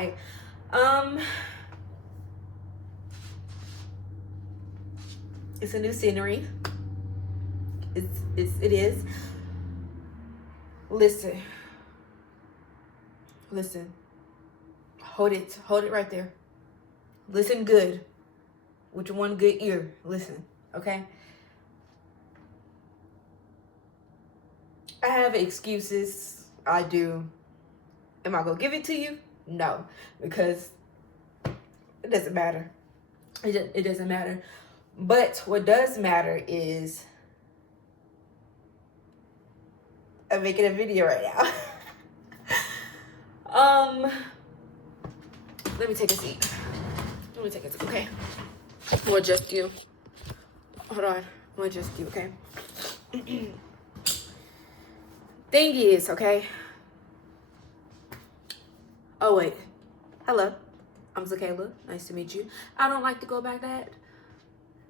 right. It's a new scenery. It is. Listen. Hold it right there. Listen good. With your one good ear. Listen, okay? I have excuses. I do. Am I gonna give it to you? No, because it doesn't matter. It doesn't matter. But what does matter is I'm making a video right now. Let me take a seat. Okay. We'll adjust you. Hold on. We'll adjust you, okay? Thing is, okay? Oh, wait. Hello. I'm Zakayla. Nice to meet you. I don't like to go by that.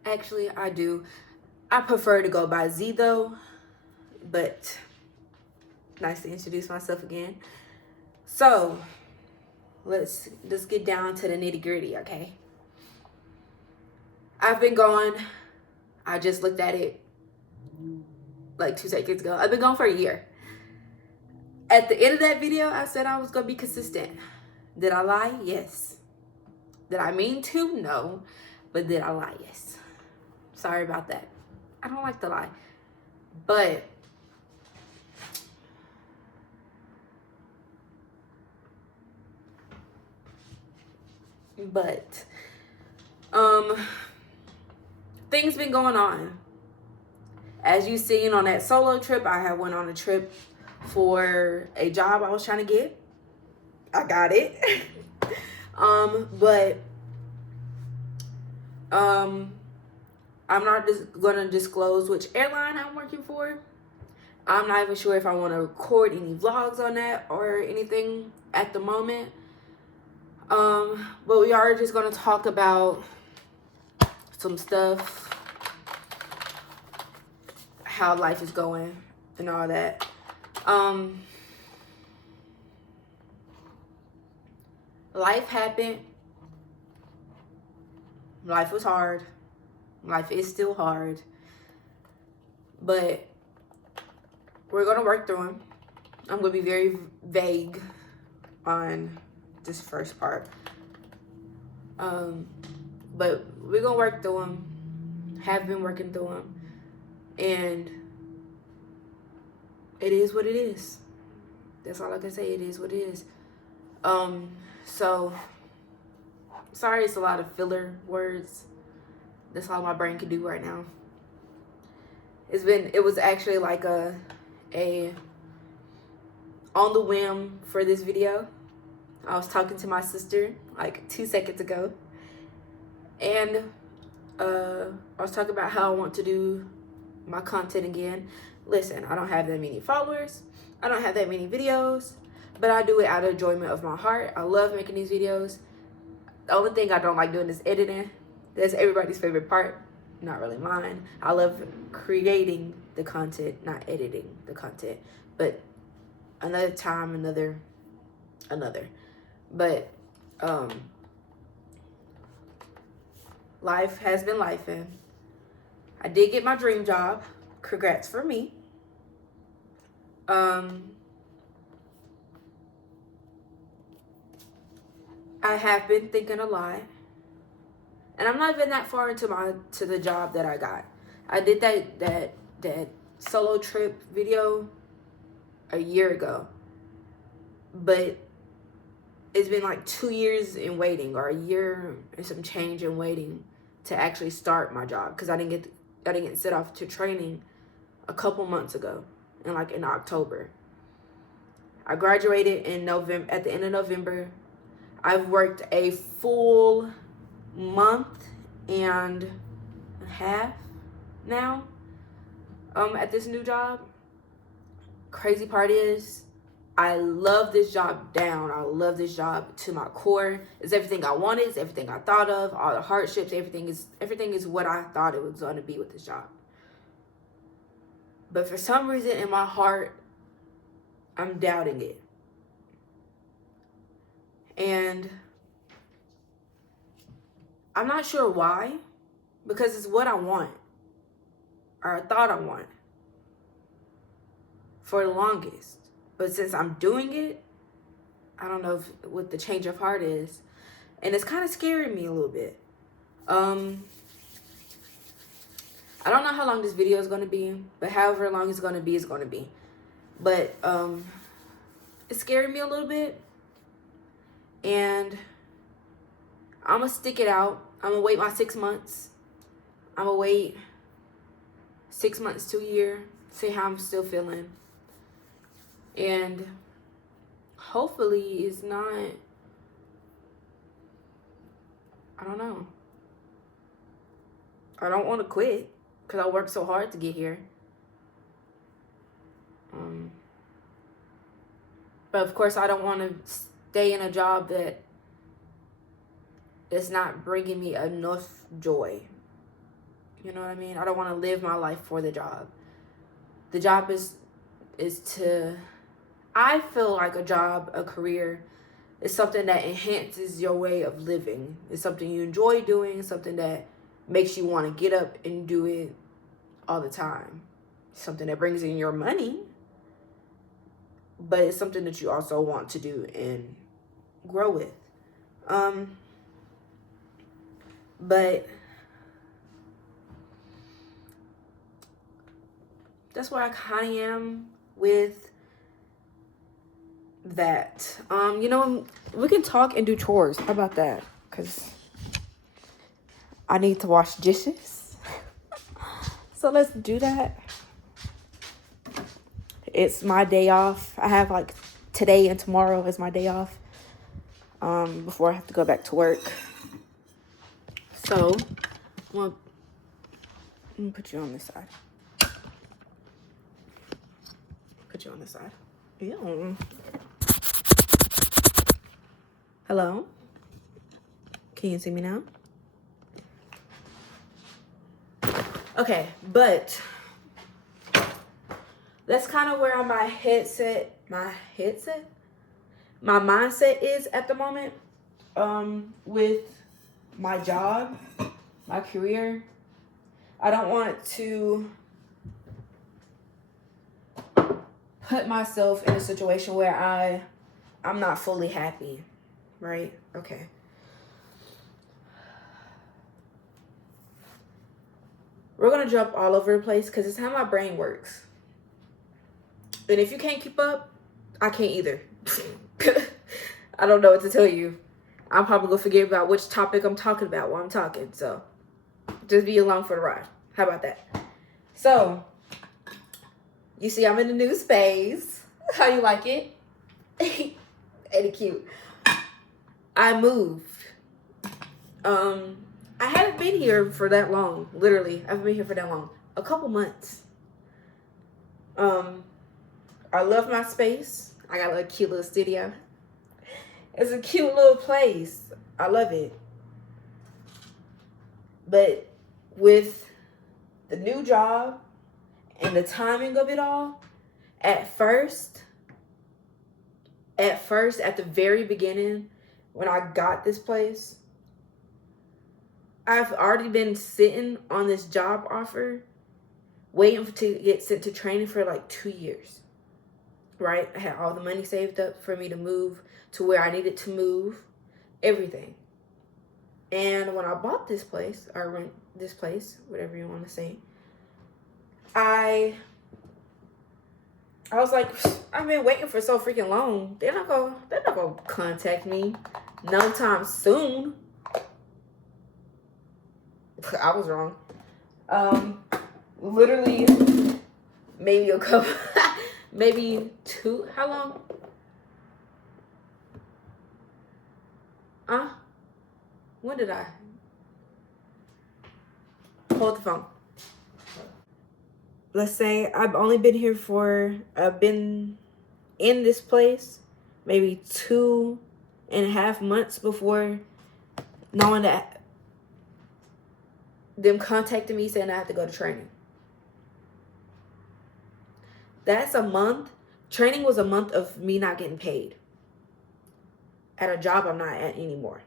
Actually, I do. I prefer to go by Z, though. But nice to introduce myself again. So, let's get down to the nitty-gritty, okay? I've been gone. I just looked at it like 2 seconds ago. I've been gone for a year. At the end of that video, I said I was going to be consistent. Did I lie? Yes. Did I mean to? No. But did I lie? Yes. Sorry about that. I don't like to lie. But things been going on. As you seen on that solo trip, I had went on a trip for a job I was trying to get. I got it. But I'm not gonna disclose which airline I'm working for. I'm not even sure if I want to record any vlogs on that or anything at the moment. But we are just gonna talk about some stuff, how life is going and all that. Life happened. Life was hard. Life is still hard. But we're going to work through them. I'm going to be very vague on this first part. But we're going to work through them. Have been working through them. And it is what it is. That's all I can say. It is what it is. So, sorry it's a lot of filler words. That's all my brain can do right now. It was actually like a on the whim for this video. I was talking to my sister like 2 seconds ago. And I was talking about how I want to do my content again. Listen, I don't have that many followers. I don't have that many videos. But I do it out of enjoyment of my heart. I love making these videos. The only thing I don't like doing is editing. That's everybody's favorite part. Not really mine. I love creating the content, not editing the content. But another time, another. But life has been lifing. I did get my dream job. Congrats for me. I have been thinking a lot. And I'm not even that far into the job that I got. I did that solo trip video a year ago. But it's been like 2 years in waiting, or a year and some change in waiting to actually start my job, because I didn't get set off to training a couple months ago, in October. I graduated in November, at the end of November. I've worked a full month and a half now at this new job. Crazy part is I love this job down. I love this job to my core. It's everything I wanted. It's everything I thought of. All the hardships. Everything is what I thought it was going to be with this job. But for some reason in my heart, I'm doubting it. And I'm not sure why, because it's what I want, or I thought I want for the longest. But since I'm doing it, I don't know what the change of heart is. And it's kind of scaring me a little bit. I don't know how long this video is going to be, but however long it's going to be, it's going to be. But it's scaring me a little bit. And I'm going to stick it out. I'm going to wait my 6 months. I'm going to wait 6 months to a year, see how I'm still feeling. And hopefully it's not, I don't know. I don't want to quit because I worked so hard to get here. But of course, I don't want to stay in a job that is not bringing me enough joy. You know what I mean? I don't want to live my life for the job. The job is to, I feel like a job, a career, is something that enhances your way of living. It's something you enjoy doing, something that makes you want to get up and do it all the time. Something that brings in your money, but it's something that you also want to do and grow with. But that's where I kind of am with that. You know, we can talk and do chores. How about that? Because I need to wash dishes. So let's do that. It's my day off. I have like today and tomorrow is my day off. Before I have to go back to work. So I'm gonna put you on this side. Put you on this side. Yeah. Hello? Can you see me now? Okay, but that's kind of where my mindset is at the moment, with my job, my career. I don't want to put myself in a situation where I'm not fully happy, right? Okay. We're going to jump all over the place because it's how my brain works. And if you can't keep up, I can't either. I don't know what to tell you. I'm probably going to forget about which topic I'm talking about while I'm talking. So just be along for the ride. How about that? So, you see I'm in the new space. How you like it? Ain't it cute? I moved. I haven't been here for that long. Literally, I haven't been here for that long. A couple months. I love my space. I got a cute little studio. It's a cute little place. I love it. But with the new job and the timing of it all, at first, at the very beginning, when I got this place, I've already been sitting on this job offer, waiting to get sent to training for like 2 years, right? I had all the money saved up for me to move to where I needed to move, everything. And when I bought this place, or rent this place, whatever you want to say, I was like, I've been waiting for so freaking long. They're not gonna contact me no time soon. I was wrong. Literally, maybe a couple, maybe two. How long? When did I? Hold the phone. Let's say I've been in this place maybe 2.5 months before knowing that them contacting me saying I have to go to training. That's a month. Training was a month of me not getting paid. at a job I'm not at anymore.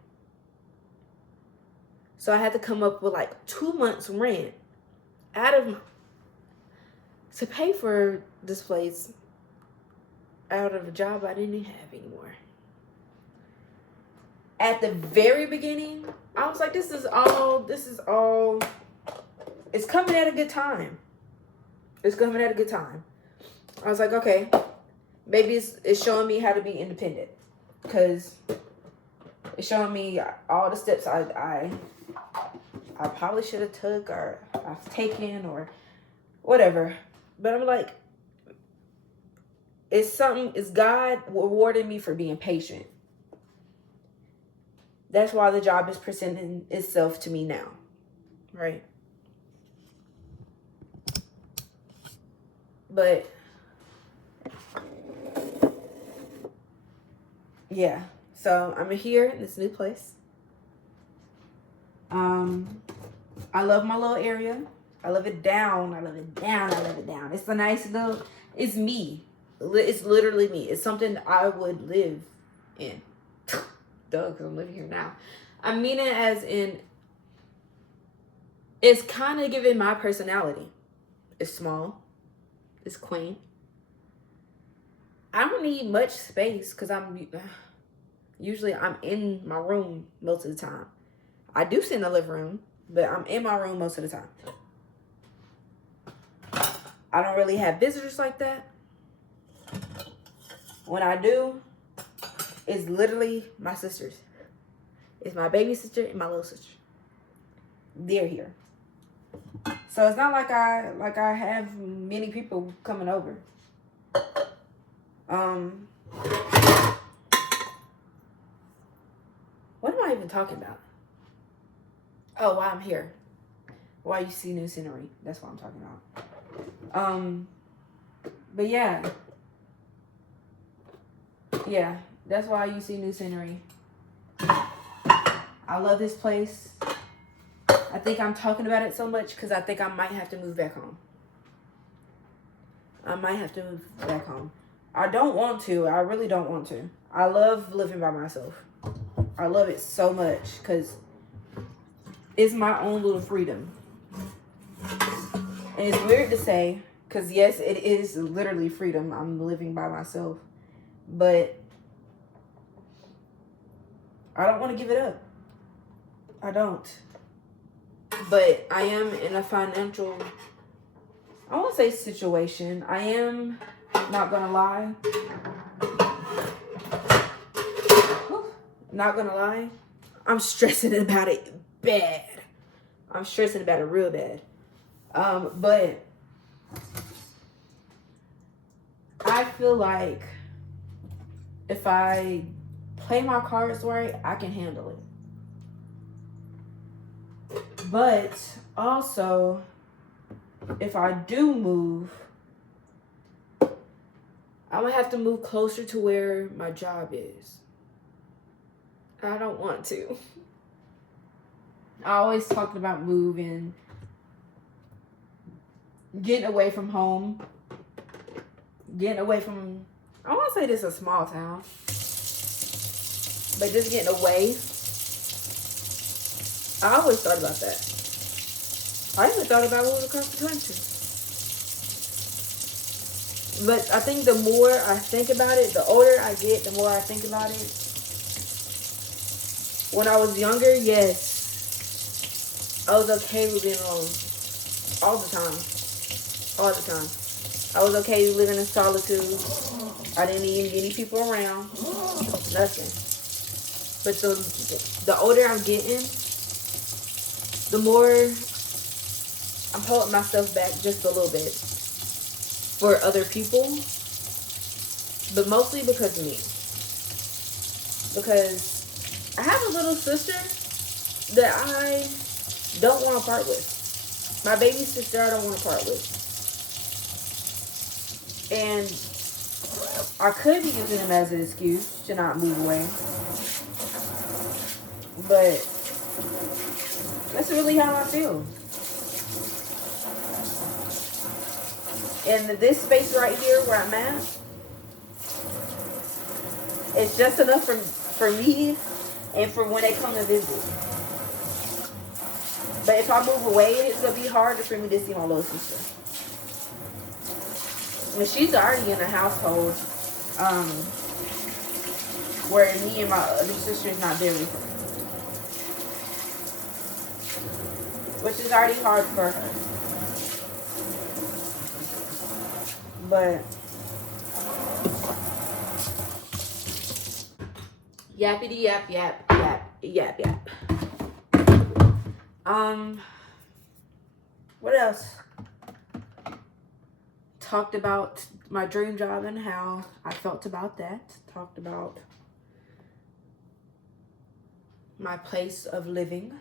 So I had to come up with like 2 months rent out of to pay for this place out of a job I didn't have anymore. At the very beginning, I was like, this is all, it's coming at a good time. It's coming at a good time. I was like, okay, maybe it's showing me how to be independent, because it's showing me all the steps I probably should have took or I've taken or whatever. But I'm like, it's God rewarding me for being patient. That's why the job is presenting itself to me now, right? But yeah, so I'm here in this new place. I love my little area. I love it down. I love it down. I love it down. It's a nice little, it's me. It's literally me. It's something I would live in. Duh, because I'm living here now. I mean it as in, it's kind of giving my personality. It's small. It's quaint. I don't need much space because I'm in my room most of the time. I do sit in the living room, but I'm in my room most of the time. I don't really have visitors like that. When I do, it's literally my sisters. It's my baby sister and my little sister. They're here. So it's not like I have many people coming over. What am I even talking about? Oh, why I'm here. Why you see new scenery. That's what I'm talking about. But yeah. Yeah, that's why you see new scenery. I love this place. I think I'm talking about it so much because I think I might have to move back home. I don't want to. I really don't want to. I love living by myself. I love it so much because it's my own little freedom. And it's weird to say because, yes, it is literally freedom. I'm living by myself. But I don't want to give it up. I don't. But I am in a financial, I won't say situation. I am not going to lie. Not going to lie. I'm stressing about it bad. I'm stressing about it real bad. But I feel like if I play my cards right, I can handle it. But also, if I do move, I'm going to have to move closer to where my job is. I don't want to. I always talked about moving, getting away from home, getting away from, I want to say this is a small town, but just getting away. I always thought about that. I even thought about moving across the country. But I think the more I think about it, the older I get, the more I think about it. When I was younger, yes, I was okay with being alone. All the time. All the time. I was okay living in solitude. I didn't need any people around. Nothing. But the older I'm getting, the more I'm holding myself back just a little bit for other people, but mostly because of me. Because I have a little sister that I don't want to part with. My baby sister I don't want to part with. And I could be using them as an excuse to not move away. But that's really how I feel. And this space right here where I'm at, it's just enough for me and for when they come to visit. But if I move away, it's gonna be harder for me to see my little sister. And she's already in a household where me and my other sister is not there with her, which is already hard for her. But yappity yap yap yap yap yap. What else? Talked about my dream job and how I felt about that. Talked about my place of living.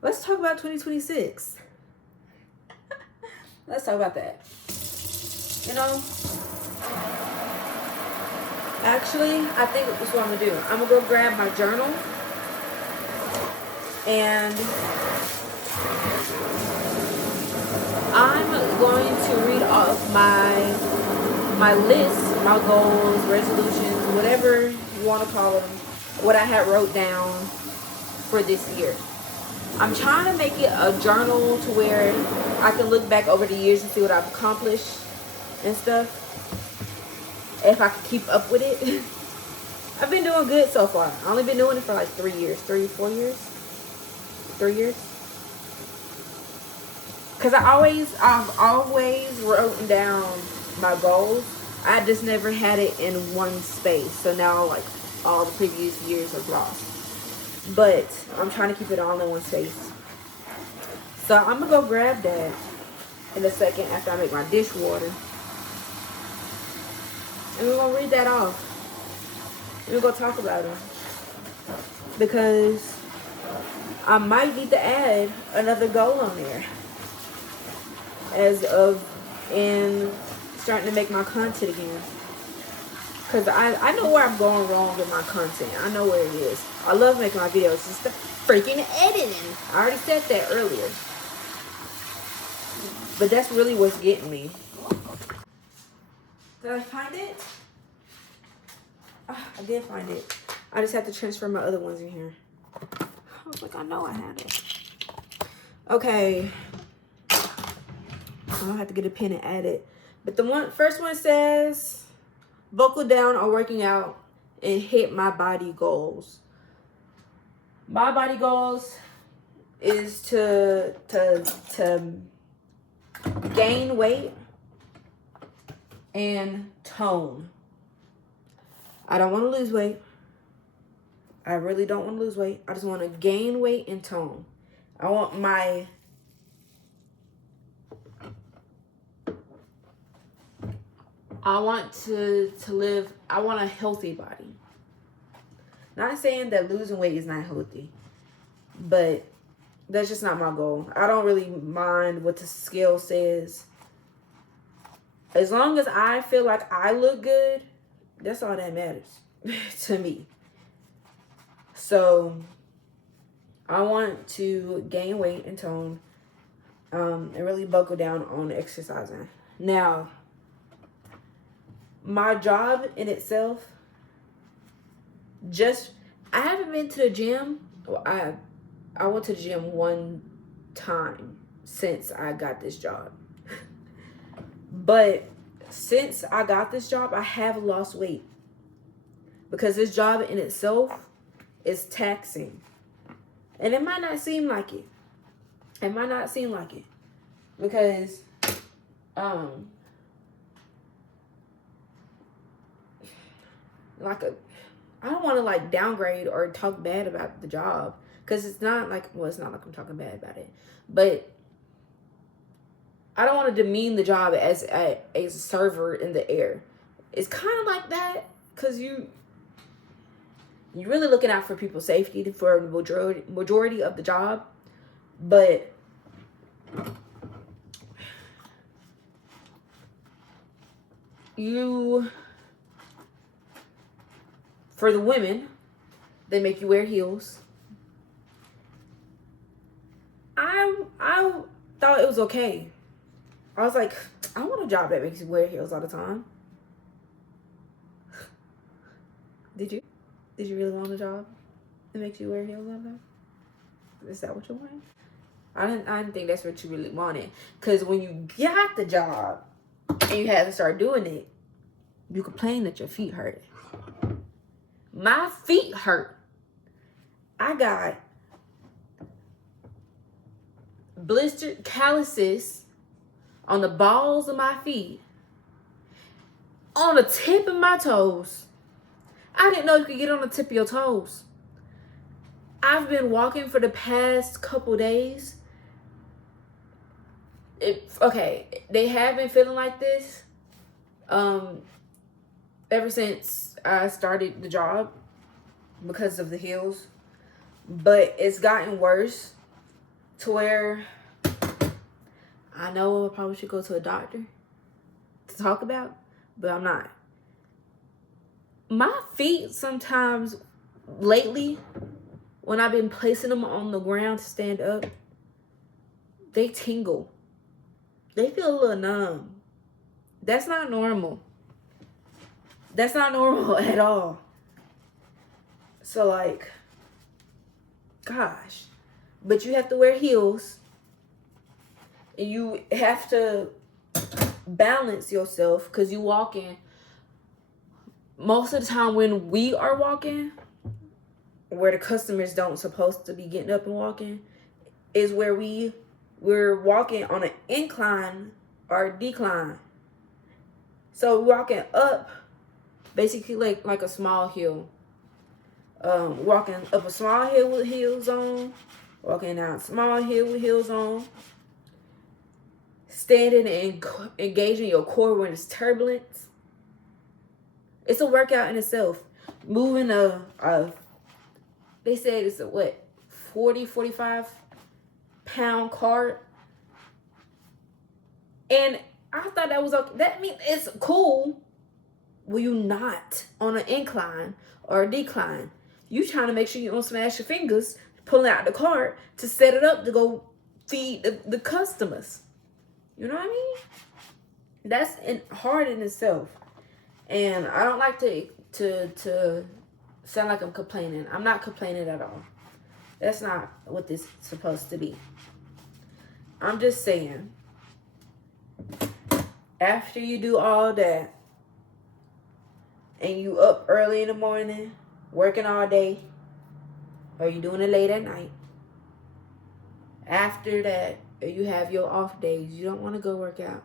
Let's talk about 2026. Let's talk about that. You know, actually, I think this is what I'm gonna do. I'm gonna go grab my journal and I'm going to read off my list, my goals, resolutions, whatever you want to call them, what I had wrote down for this year. I'm trying to make it a journal to where I can look back over the years and see what I've accomplished and stuff. If I can keep up with it. I've been doing good so far. I've only been doing it for like 3 years. 3 or 4 years? 3 years? Because I've always written down my goals. I just never had it in one space. So now like all the previous years are lost. But I'm trying to keep it all in one space. So I'm going to go grab that in a second after I make my dishwater. And we're going to read that off. And we're going to talk about it. Because I might need to add another goal on there. As of in starting to make my content again. Because I know where I'm going wrong with my content. I know where it is. I love making my videos. It's just the freaking editing. I already said that earlier. But that's really what's getting me. Did I find it? I did find it. I just have to transfer my other ones in here. I was like, I know I had it. Okay. I'll have to get a pen and add it. But the first one says, buckle down on working out and hit my body goals. My body goals is to gain weight and tone. I don't want to lose weight. I really don't want to lose weight. I just want to gain weight and tone. I want to live, I want a healthy body. Not saying that losing weight is not healthy, but that's just not my goal. I don't really mind what the scale says. As long as I feel like I look good, that's all that matters to me. So I want to gain weight and tone and really buckle down on exercising. Now, my job in itself, I haven't been to the gym. I went to the gym one time since I got this job. But since I got this job, I have lost weight. Because this job in itself is taxing. And it might not seem like it. It might not seem like it. Because, I don't want to like downgrade or talk bad about the job, because it's not like I'm talking bad about it, but I don't want to demean the job as a server in the air. It's kind of like that, because you're really looking out for people's safety for the majority of the job, but for the women, they make you wear heels. I thought it was okay. I was like, I want a job that makes you wear heels all the time. Did you? Did you really want a job that makes you wear heels all the time? Is that what you wanted? I didn't think that's what you really wanted. Because when you got the job and you had to start doing it, you complained that your feet hurt. My feet hurt. I got blistered calluses on the balls of my feet, on the tip of my toes. I didn't know you could get on the tip of your toes. I've been walking for the past couple days. They have been feeling like this ever since I started the job because of the heels. But it's gotten worse to where I know I probably should go to a doctor to talk about, but I'm not. My feet sometimes lately, when I've been placing them on the ground to stand up, they tingle. They feel a little numb. That's not normal. That's not normal at all. So like, gosh. But you have to wear heels. And you have to balance yourself because you walking. Most of the time when we are walking, where the customers don't supposed to be getting up and walking, is where we're walking on an incline or a decline. So we're walking up, basically like a small hill. Walking up a small hill with heels on, walking down a small hill with heels on, standing and engaging your core when it's turbulence. It's a workout in itself. Moving they said it's a 45 pound cart. And I thought that was okay. That means it's cool. Well, you not on an incline or a decline. You trying to make sure you don't smash your fingers pulling out the cart to set it up to go feed the customers. You know what I mean? That's hard in itself. And I don't like to sound like I'm complaining. I'm not complaining at all. That's not what this is supposed to be. I'm just saying, after you do all that, and you up early in the morning, working all day, or you doing it late at night, after that, you have your off days, you don't want to go work out.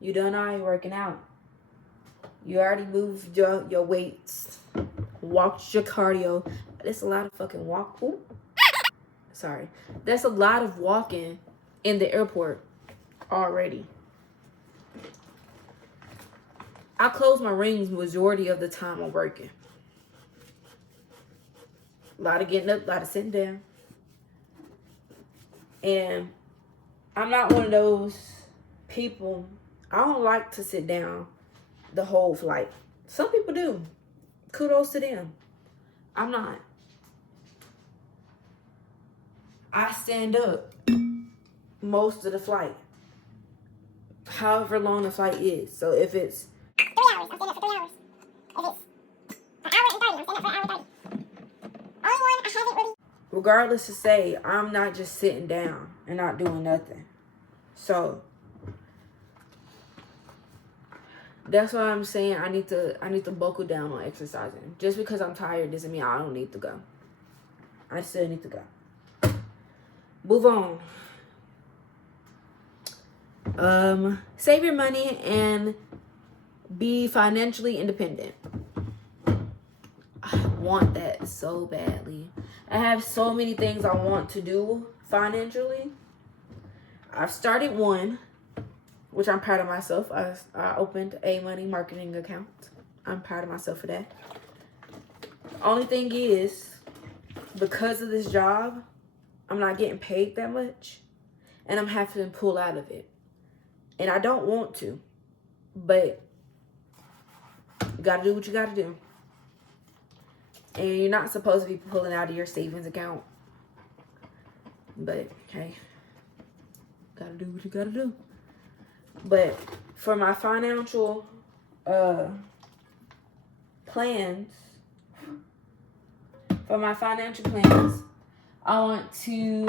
You done already working out. You already moved your weights, walked your cardio. That's a lot of fucking walk. Ooh. Sorry. That's a lot of walking in the airport already. I close my rings majority of the time I'm working. A lot of getting up, a lot of sitting down. And I'm not one of those people. I don't like to sit down the whole flight. Some people do. Kudos to them. I'm not. I stand up most of the flight. However long the flight is. So if it's 3 hours, I'm standing up for 3 hours. If it's an hour and 30, I'm standing up for an hour and 30. Only one I haven't really. Regardless to say, I'm not just sitting down and not doing nothing. So that's why I'm saying I need to buckle down on exercising. Just because I'm tired doesn't mean I don't need to go. I still need to go. Move on. Save your money and be financially independent. I want that so badly. I have so many things I want to do financially. I've started one, which I'm proud of myself. I opened a money marketing account. I'm proud of myself for that. Only thing is, because of this job, I'm not getting paid that much. And I'm having to pull out of it. And I don't want to. But you gotta do what you gotta do. And you're not supposed to be pulling out of your savings account. But, hey, gotta do what you gotta do. But for my financial plans, I want to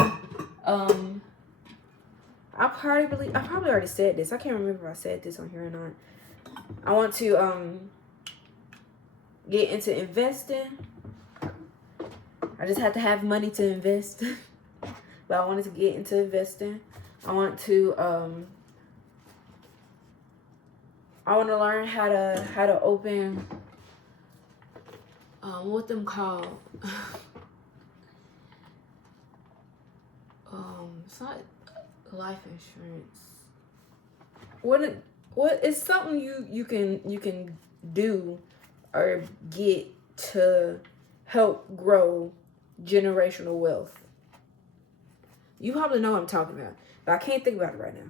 I probably already said this. I can't remember if I said this on here or not. I want to get into investing. I just have to have money to invest. But I wanted to get into investing. I want to learn how to open what them called it's not life insurance. What it's something you can do or get to help grow generational wealth. You probably know what I'm talking about, but I can't think about it right now.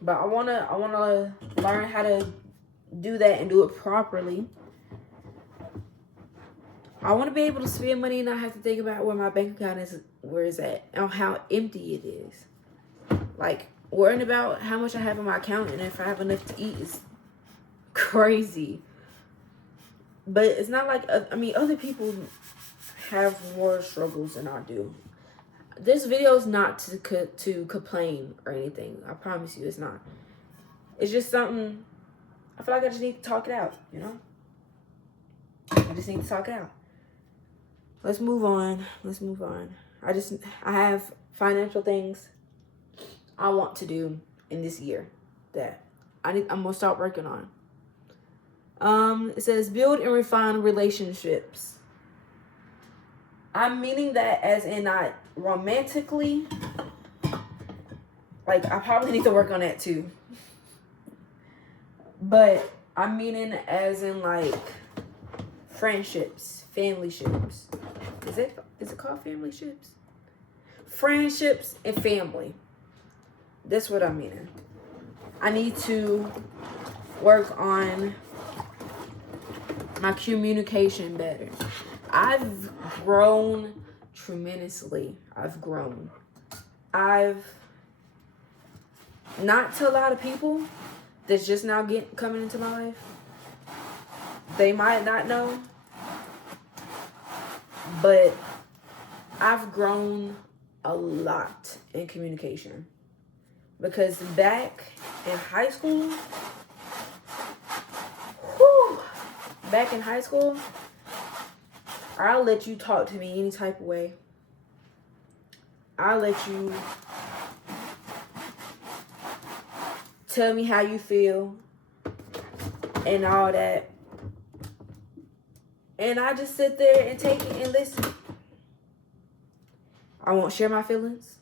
But I wanna learn how to do that and do it properly. I want to be able to spend money and not have to think about where my bank account is, where it's at, and how empty it is. Like, worrying about how much I have in my account and if I have enough to eat is crazy. But it's not like, other people have more struggles than I do. This video is not to complain or anything. I promise you it's not. It's just something, I feel like I just need to talk it out, you know? I just need to talk it out. Let's move on. I have financial things I want to do in this year that I'm gonna start working on. It says build and refine relationships. I'm meaning that as in not romantically. Like, I probably need to work on that too. But I'm meaning as in like friendships, family ships. Is it called family ships? Friendships and family. That's what I'm meaning. I need to work on my communication better. I've grown tremendously. Not to a lot of people that's just now coming into my life. They might not know, but I've grown a lot in communication. Because back in high school, I'll let you talk to me any type of way. I'll let you tell me how you feel and all that. And I just sit there and take it and listen. I won't share my feelings.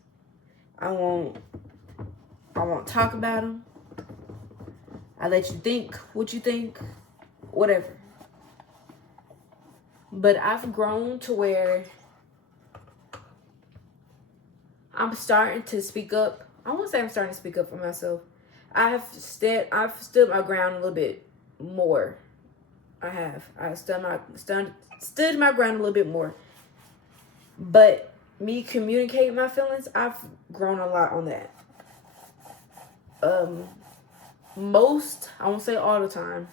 I won't talk about them. I let you think what you think, whatever. But I've grown to where I'm starting to speak up. I won't say I'm starting to speak up for myself. I've stood my ground a little bit more. I stood my ground a little bit more. But me communicating my feelings, I've grown a lot on that. Most, I won't say all the time,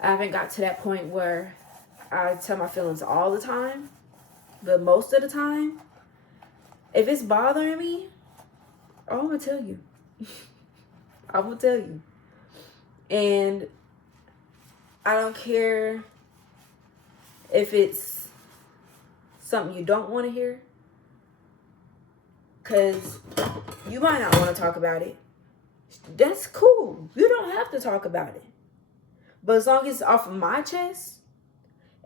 I haven't got to that point where I tell my feelings all the time. But most of the time, if it's bothering me, I'm going to tell you. I will tell you. And I don't care if it's something you don't want to hear. Because you might not want to talk about it. That's cool. You don't have to talk about it. But as long as it's off of my chest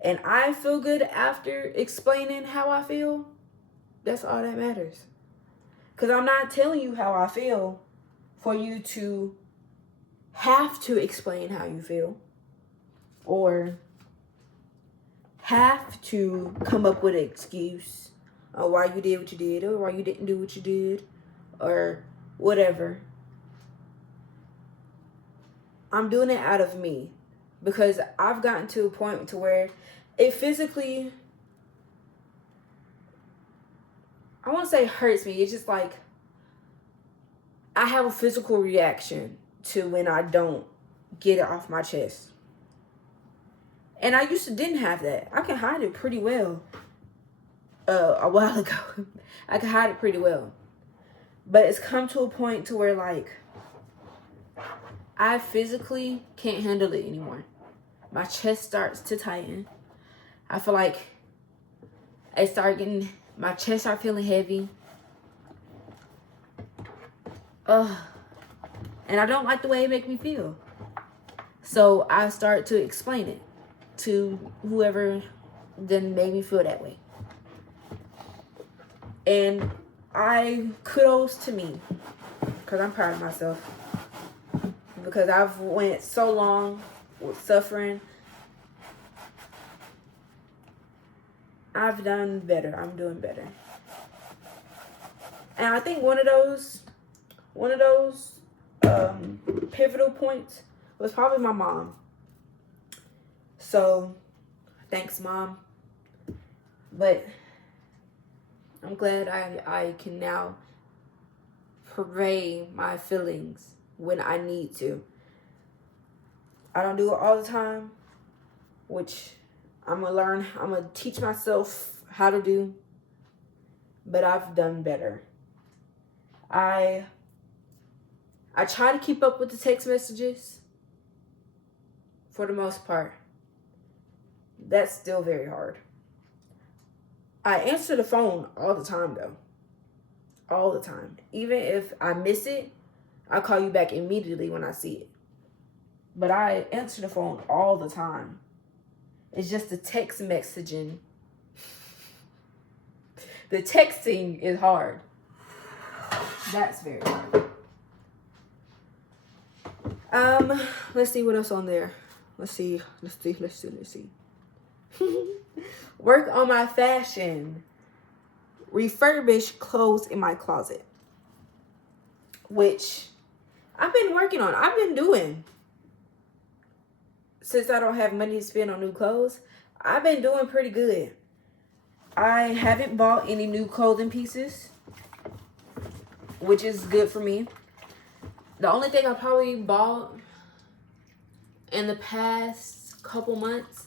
and I feel good after explaining how I feel, that's all that matters. Because I'm not telling you how I feel for you to have to explain how you feel or have to come up with an excuse or why you did what you did or why you didn't do what you did or whatever. I'm doing it out of me because I've gotten to a point to where it physically, I won't say hurts me. It's just like I have a physical reaction to when I don't get it off my chest. And I didn't have that. I can hide it pretty well. A while ago, I could hide it pretty well. But it's come to a point to where, like, I physically can't handle it anymore. My chest starts to tighten. I feel like my chest start feeling heavy. And I don't like the way it makes me feel. So I start to explain it to whoever then made me feel that way. And kudos to me, because I'm proud of myself. Because I've went so long with suffering. I've done better. I'm doing better. And I think one of those pivotal points was probably my mom. So, thanks, Mom. But I'm glad I can now purvey my feelings when I need to. I don't do it all the time, which I'm going to teach myself how to do, but I've done better. I try to keep up with the text messages for the most part. That's still very hard. I answer the phone all the time, though. All the time. Even if I miss it, I call you back immediately when I see it. But I answer the phone all the time. It's just the text messaging. The texting is hard. That's very hard. Let's see what else on there. Let's see. Work on my fashion. Refurbish clothes in my closet. Which I've been working on. I've been doing. Since I don't have money to spend on new clothes, I've been doing pretty good. I haven't bought any new clothing pieces, which is good for me. The only thing I probably bought in the past couple months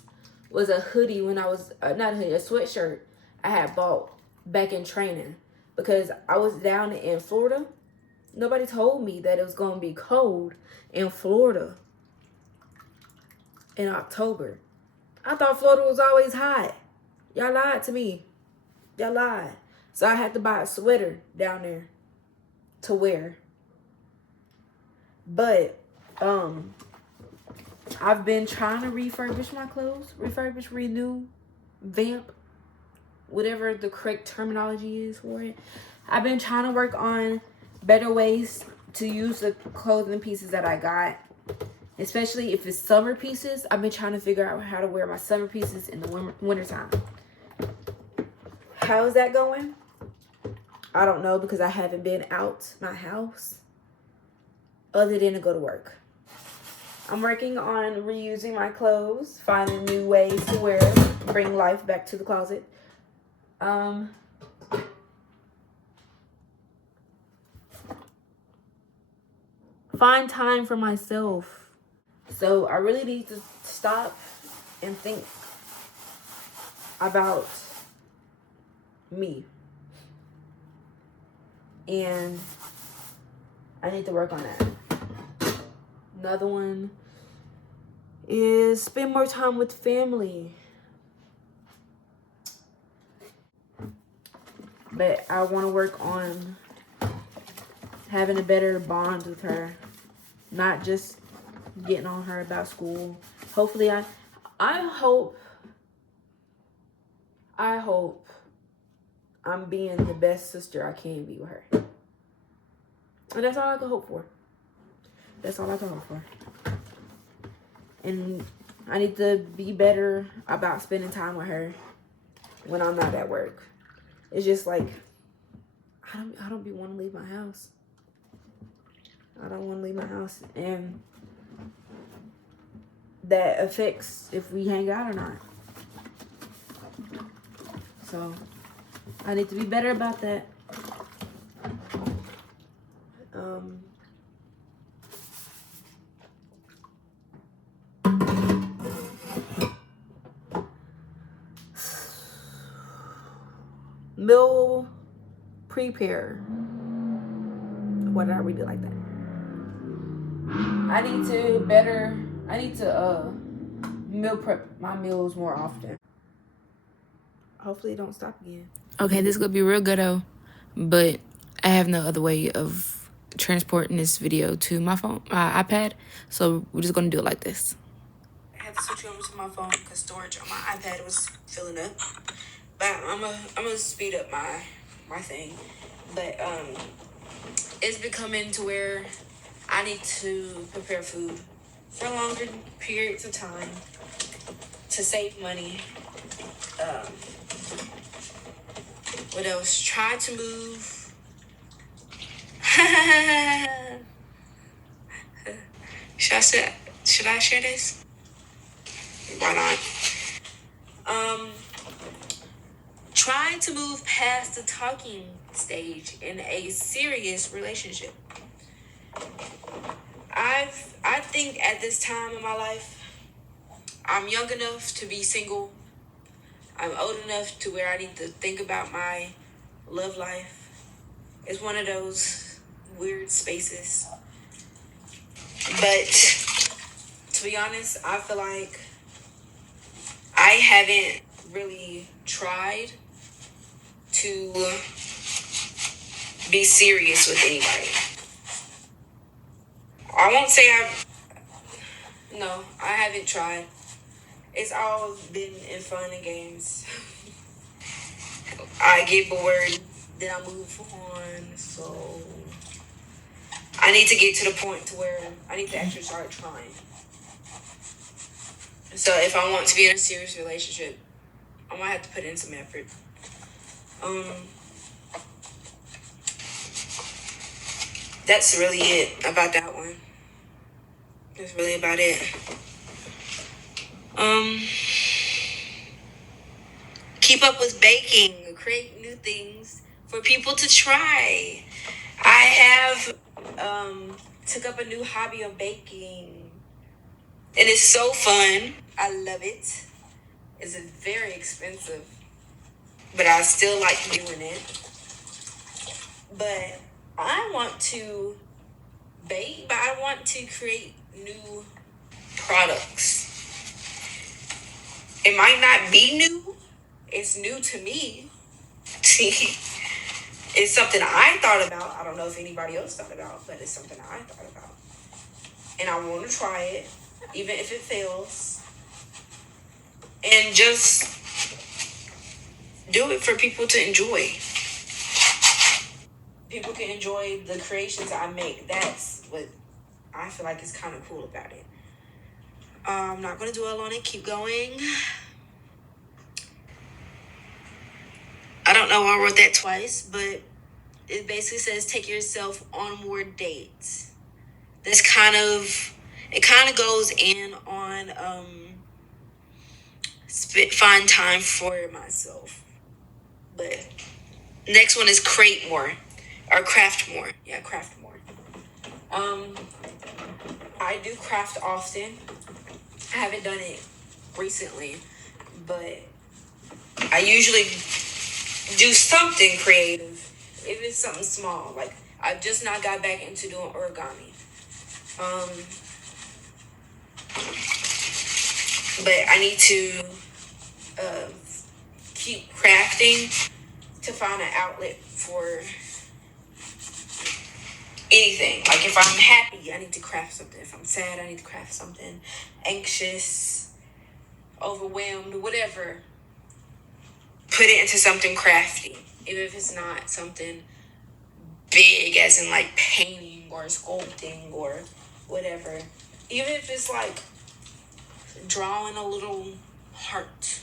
was a hoodie when I was, not a hoodie, a sweatshirt I had bought back in training. Because I was down in Florida. Nobody told me that it was going to be cold in Florida in October. I thought Florida was always hot. Y'all lied to me. Y'all lied. So I had to buy a sweater down there to wear. But I've been trying to refurbish my clothes. Refurbish, renew, vamp, whatever the correct terminology is for it. I've been trying to work on better ways to use the clothing pieces that I got. Especially if it's summer pieces. I've been trying to figure out how to wear my summer pieces in the wintertime. How is that going? I don't know, because I haven't been out my house other than to go to work. I'm working on reusing my clothes, finding new ways to wear it, bring life back to the closet. Find time for myself. So I really need to stop and think about me. And I need to work on that. Another one is spend more time with family. But I want to work on having a better bond with her. Not just getting on her about school. Hopefully, I hope I'm being the best sister I can be with her. And that's all I can hope for. That's all I can hope for. And I need to be better about spending time with her when I'm not at work. It's just like, I don't be wanting to leave my house. I don't want to leave my house. And that affects if we hang out or not. So I need to be better about that. meal prepare. Why did I read it like that? I need to meal prep my meals more often. Hopefully it don't stop again. Okay, this is gonna be real ghetto, but I have no other way of transporting this video to my iPad, so we're just gonna do it like this. I had to switch over to my phone because storage on my iPad was filling up. But I'm gonna speed up my thing. But it's becoming to where I need to prepare food for longer periods of time to save money. What else? Try to move. Should I share this? Why not? Try to move past the talking stage in a serious relationship. I think at this time in my life, I'm young enough to be single. I'm old enough to where I need to think about my love life. It's one of those weird spaces. But to be honest, I feel like I haven't really tried to be serious with anybody. I won't say no, I haven't tried. It's all been in fun and games. I get bored, then I move on, so I need to get to the point to where I need to actually start trying. So if I want to be in a serious relationship, I might have to put in some effort. That's really it about that one. That's really about it. Keep up with baking, create new things for people to try. I have took up a new hobby of baking, and it's so fun. I love it. It's very expensive, but I still like doing it. But I want to bake, but I want to create new products. It might not be new. It's new to me. It's something I thought about. I don't know if anybody else thought about, but it's something I thought about. And I want to try it, even if it fails. And just do it for people to enjoy. People can enjoy the creations I make. That's what I feel like is kind of cool about it. I'm not going to dwell on it. Keep going. I don't know why I wrote that twice, but it basically says take yourself on more dates. It kind of goes in on find time for myself. But next one is create more or craft more. Yeah, craft more. I do craft often. I haven't done it recently, but I usually do something creative, if it's something small. Like I've just not got back into doing origami. But I need to keep crafting to find an outlet for anything. Like if I'm happy, I need to craft something. If I'm sad, I need to craft something. Anxious, overwhelmed, whatever. Put it into something crafty. Even if it's not something big as in like painting or sculpting or whatever. Even if it's like drawing a little heart,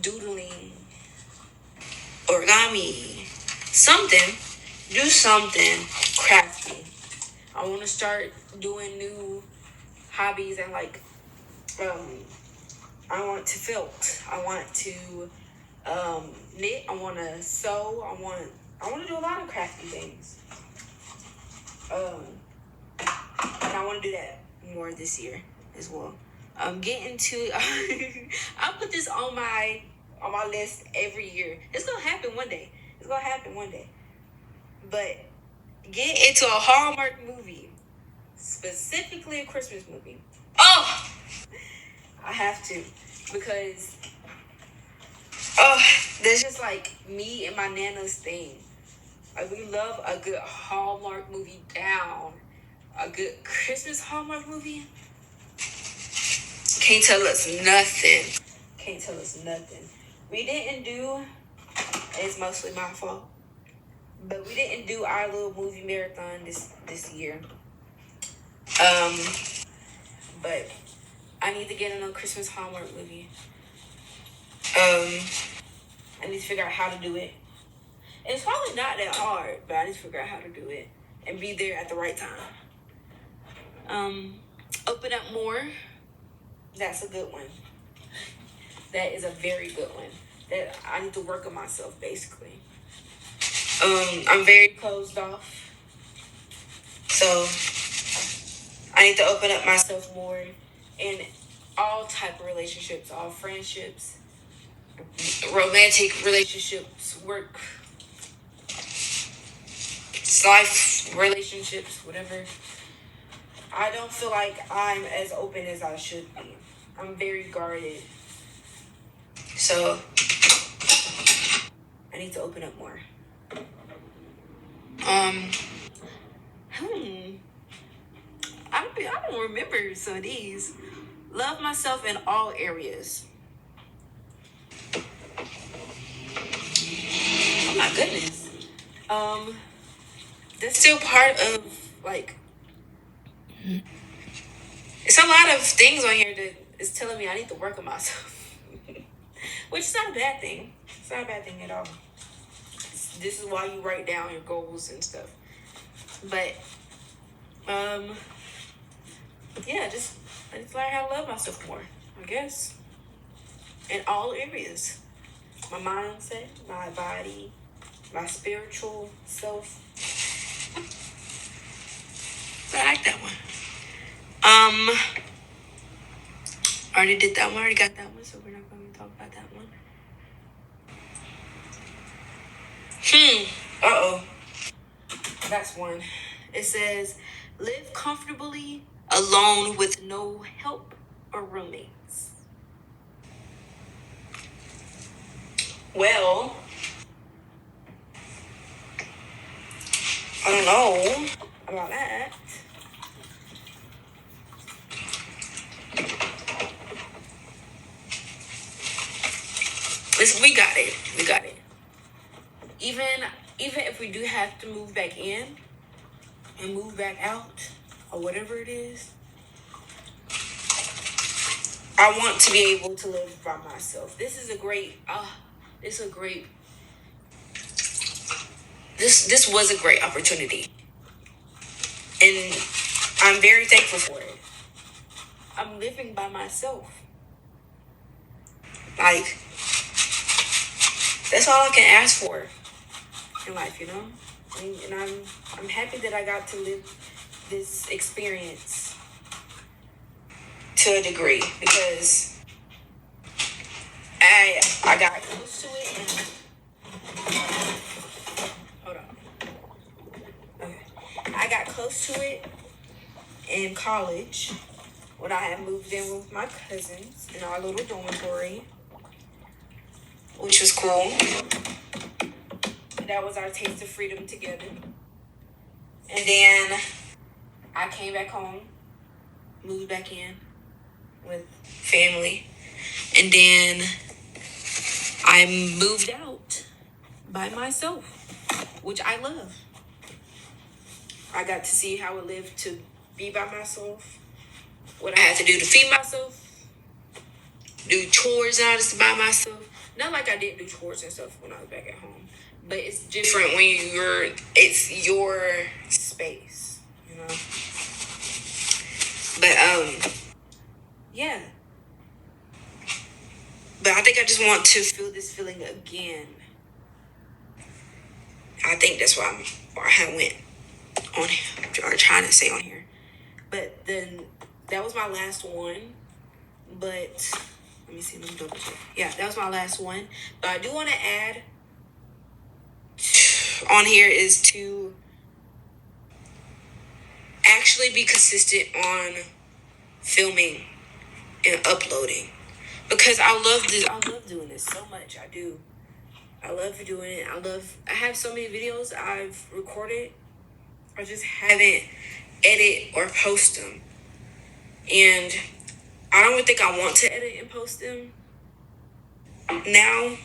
doodling, origami, something. Do something crafty. I want to start doing new hobbies and like I want to felt. I want to knit. I want to sew. I want to do a lot of crafty things. And I want to do that more this year as well. Get into. I put this on my on my list every year. It's gonna happen one day. It's gonna happen one day. But get into a Hallmark movie, specifically a Christmas movie. Oh, I have to, because that's just like me and my Nana's thing. Like, we love a good Hallmark movie down. A good Christmas Hallmark movie. Can't tell us nothing. Can't tell us nothing. We didn't do, it's mostly my fault, but we didn't do our little movie marathon this year. But I need to get in a Christmas Hallmark movie. I need to figure out how to do it. And it's probably not that hard, but I need to figure out how to do it and be there at the right time. Open up more. That's a good one. That is a very good one. That I need to work on myself, basically. I'm very closed off. So I need to open up myself more in all type of relationships, all friendships, romantic relationships, work, life relationships, whatever. I don't feel like I'm as open as I should be. I'm very guarded. So I need to open up more. I don't remember some of these. Love myself in all areas. Oh my goodness. That's still part of, like, it's a lot of things on here that is telling me I need to work on myself. Which is not a bad thing. It's not a bad thing at all. This is why you write down your goals and stuff. But, yeah, I just learn how to love myself more, I guess. In all areas. My mindset, my body, my spiritual self. So I like that one. I already did that one. I already got that one, so we're not going to talk about that one. Uh-oh. That's one. It says, live comfortably alone with no help or roommates. Well, I don't know about that. Listen, we got it. We got it. Even if we do have to move back in and move back out or whatever it is, I want to be able to live by myself. This was a great opportunity. And I'm very thankful for it. I'm living by myself. Like, that's all I can ask for in life, you know? And I'm happy that I got to live this experience to a degree, because I got close to it and hold on. Okay. I got close to it in college when I had moved in with my cousins in our little dormitory, which was cool. That was our taste of freedom together. And then I came back home, moved back in with family, and then I moved out by myself, which I love. I got to see how it lived to be by myself, what I had to do to feed myself, do chores and all this by myself. Not like I didn't do chores and stuff when I was back at home, but it's different when it's your space, you know? But, yeah. But I think I just want to feel this feeling again. I think that's why I went on here, or trying to say on here. But then that was my last one. But Let me see. Let me double check. Yeah, that was my last one. But I do want to add on here is to actually be consistent on filming and uploading, because I love this. I love doing this so much. I do. I love doing it. I have so many videos I've recorded. I just haven't edit or post them. And I don't even think I want to edit and post them now.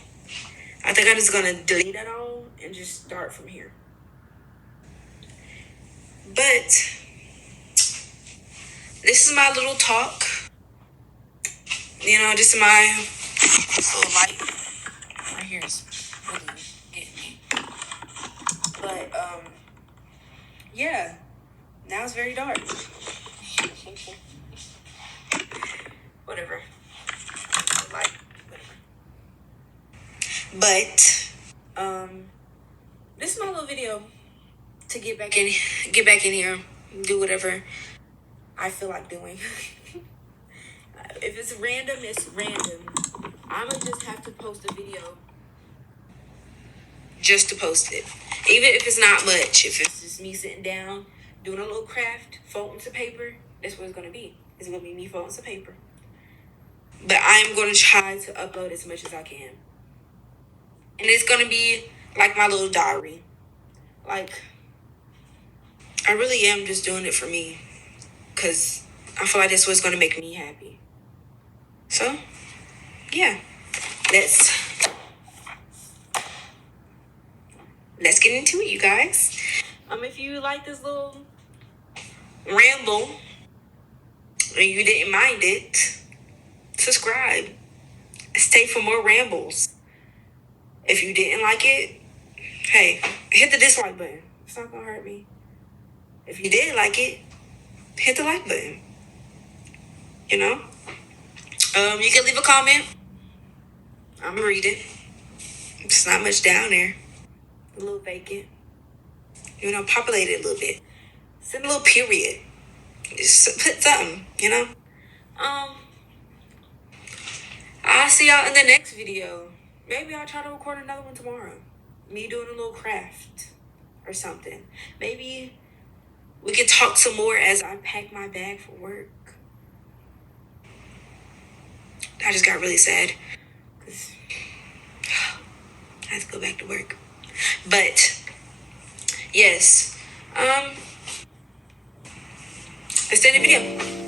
I think I'm just going to delete that all and just start from here. But this is my little talk. You know, just my little light. My hair is really getting me. But, yeah. Now it's very dark. Whatever. Like, whatever. But, this is my little video to get back in here, do whatever I feel like doing. If it's random, it's random. I'ma just have to post a video just to post it. Even if it's not much, if it's just me sitting down, doing a little craft, folding some paper, that's what it's gonna be. It's gonna be me folding some paper. But I'm gonna try to upload as much as I can. And it's gonna be like my little diary. Like, I really am just doing it for me, because I feel like that's what's gonna make me happy. So, yeah. Let's get into it, you guys. If you like this little ramble and you didn't mind it, subscribe. Stay for more rambles. If you didn't like it, hey, hit the dislike button. It's not gonna hurt me. If you did like it, hit the like button. You know? You can leave a comment. I'm gonna read it. It's not much down there. A little vacant. You know, populate it a little bit. Send a little period. Just put something, you know? I'll see y'all in the next video. Maybe I'll try to record another one tomorrow. Me doing a little craft or something. Maybe we can talk some more as I pack my bag for work. I just got really sad because I have to go back to work. But yes, let's end the video.